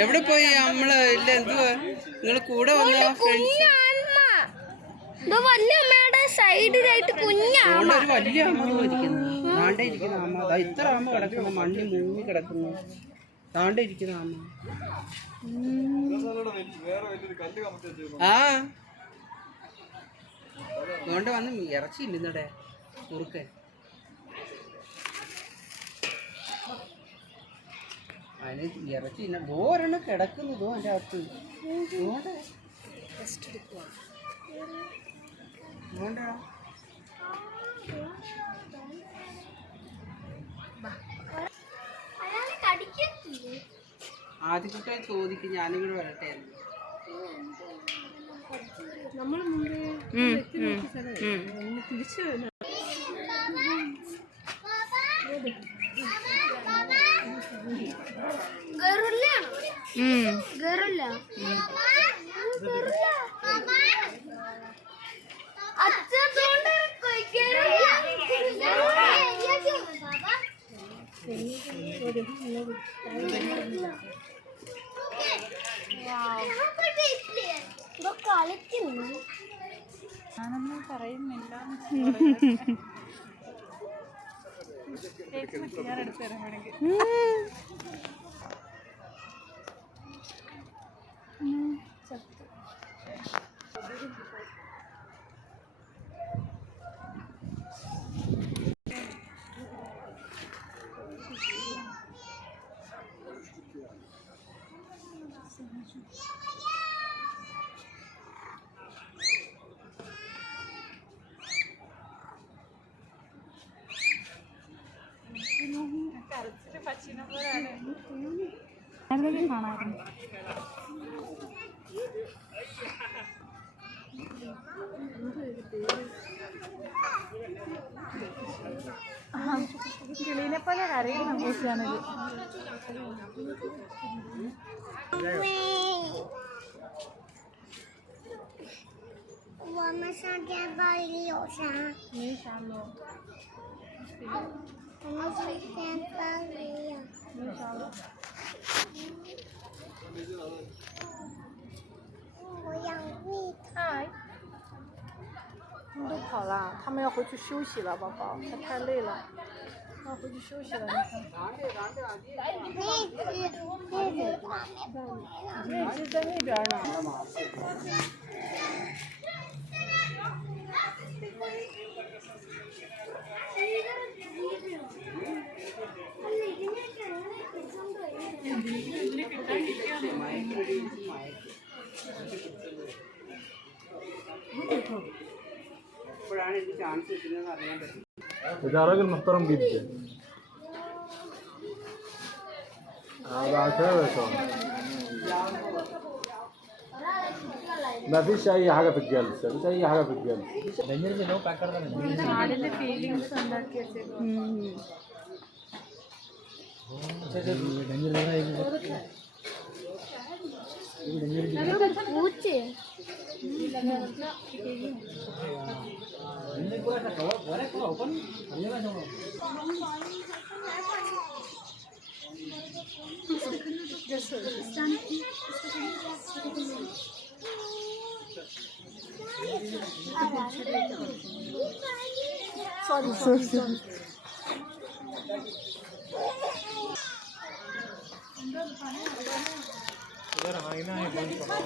എവിടെ പോയി നമ്മള്? ഇല്ല, എന്തുവാ നിങ്ങൾ കൂടെ വന്ന സൈഡിലായിട്ട് ഒരു വലിയ അമ്മ ഇരിക്കുന്നു. താണ്ടെ ഇരിക്കുന്ന അമ്മ, ഇത്ര അമ്മ കിടക്കുന്നു, മണ്ണി മുങ്ങി കിടക്കുന്നു. താണ്ടെ ഇരിക്കുന്ന അമ്മ. ആ അതുകൊണ്ട് വന്ന് ഇറച്ചിയില്ല ഇന്നടെ കുറുക്കൻ. അതിന് ഇറച്ചി ഒരെണ്ണം കിടക്കുന്നതോ എൻ്റെ അകത്ത്. ആദ്യത്തെ ചോദിക്കും, ഞാനും കൂടെ വരട്ടെ. നമ്മൾ തിരിച്ചു ഞാനൊന്നും പറയുന്നില്ല. ഞാൻ എടുത്തു തരാൻ വേണമെങ്കിൽ. കരച്ചില് പച്ചിനെ പോലാണ്. കാണാറുണ്ട്. കിളീനെ പോലെ കരയുന്ന പൂച്ചയാണിത്.嗨，你都跑了，他们要回去休息了，宝宝，他太累了，要回去休息了。那只在那边呢。راجل محترم جدا. ما فيش اي حاجه في الجلسه، مش اي حاجه في الجلسه. Sorry. इधर आईना है बंद करो।